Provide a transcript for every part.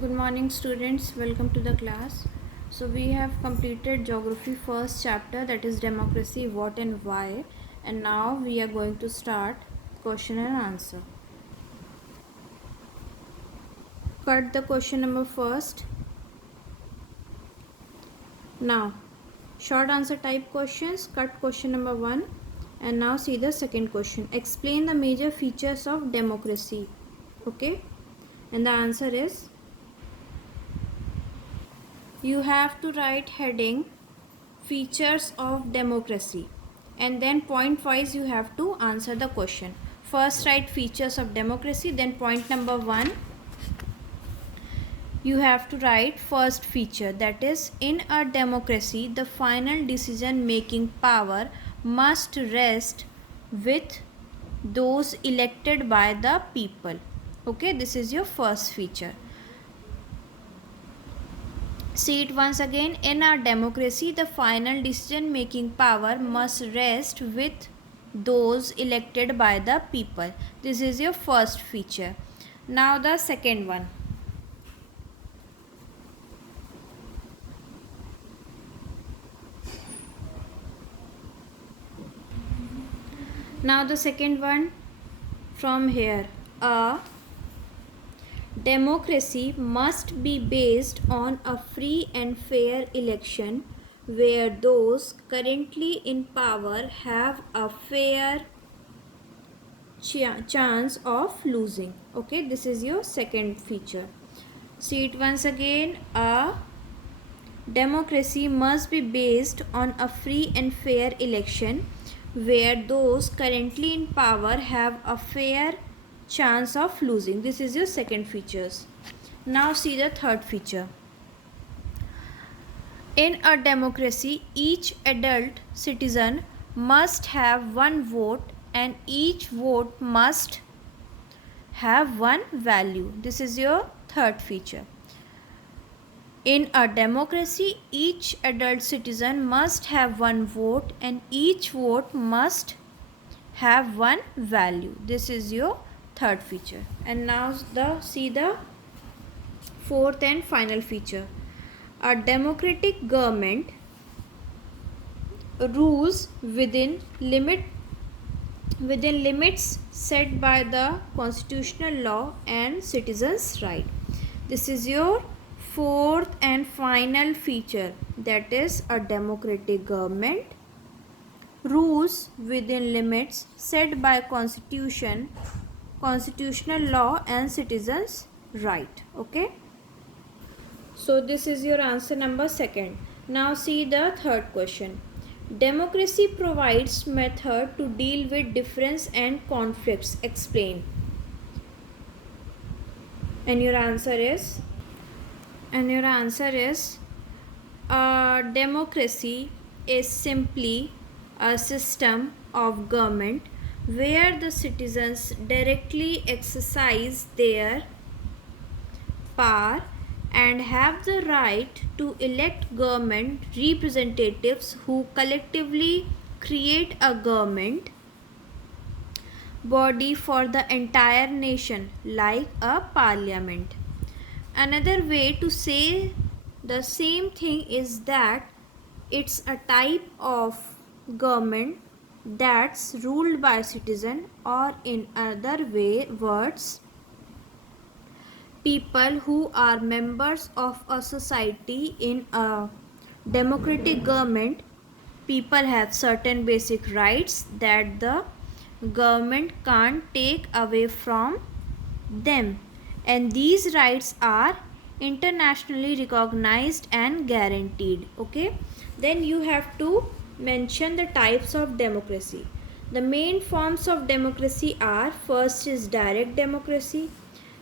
Good morning, students. Welcome to the class. So we have completed geography first chapter, that is democracy, what and why, and now we are going to start question and answer. Cut the question number first. Now short answer type questions, cut question number 1, and now see the second question. Explain the major features of democracy. Okay, and the answer is, you have to write heading features of democracy, and then point wise you have to answer the question. First write features of democracy, then point number 1 you have to write first feature, that is, in a democracy the final decision making power must rest with those elected by the people. Okay, this is your first feature. See it once again. In our democracy, the final decision making power must rest with those elected by the people. This is your first feature. Now the second one. Now the second one from here. A democracy must be based on a free and fair election where those currently in power have a fair chance of losing. Okay, this is your second feature. See it once again. A democracy must be based on a free and fair election where those currently in power have a fair chance of losing. This is your second features. Now see the third feature. In a democracy, each adult citizen must have one vote and each vote must have one value. This is your third feature. In a democracy, each adult citizen must have one vote and each vote must have one value. This is your third feature. And now see the fourth and final feature. A democratic government rules within limits set by the constitutional law and citizens' right. This is your fourth and final feature, that is, a democratic government rules within limits set by constitutional law and citizens' right. Okay, so this is your answer number second. Now see the third question. Democracy provides method to deal with difference and conflicts. Explain. And your answer is, democracy is simply a system of government where the citizens directly exercise their power and have the right to elect government representatives who collectively create a government body for the entire nation, like a parliament. Another way to say the same thing is that it's a type of government that's ruled by citizen, or in other words, people who are members of a society. In a democratic government, people have certain basic rights that the government can't take away from them, and these rights are internationally recognized and guaranteed. Okay, then you have to mention the types of democracy. The main forms of democracy are: first is direct democracy,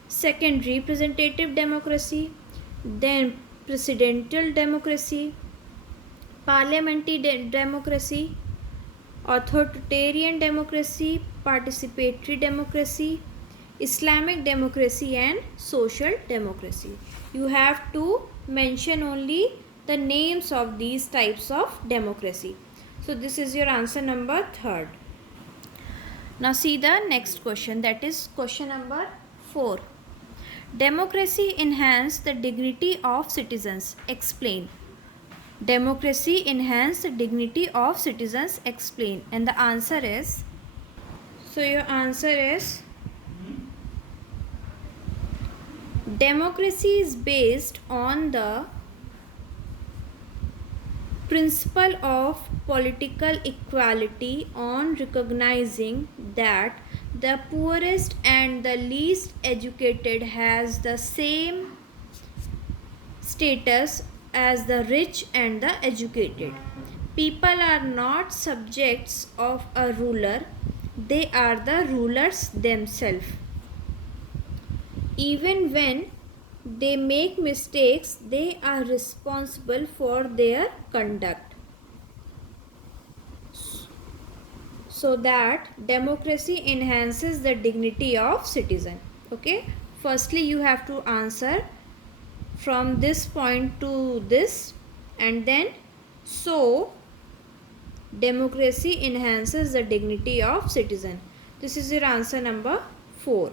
second representative democracy, then presidential democracy, parliamentary democracy, authoritarian democracy, participatory democracy, Islamic democracy, and social democracy. You have to mention only the names of these types of democracy. So this is your answer number third. Now see the next question, that is question number 4. Democracy enhance the dignity of citizens. Explain. Democracy enhance the dignity of citizens. Explain. And the answer is, so your answer is, democracy is based on the principle of political equality, on recognizing that the poorest and the least educated has the same status as the rich and the educated. People are not subjects of a ruler, they are the rulers themselves. Even when they make mistakes, they are responsible for their conduct. So that democracy enhances the dignity of citizen. Okay, firstly you have to answer from this point to this, and then so democracy enhances the dignity of citizen. This is your answer number 4.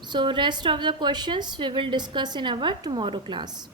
So rest of the questions we will discuss in our tomorrow class.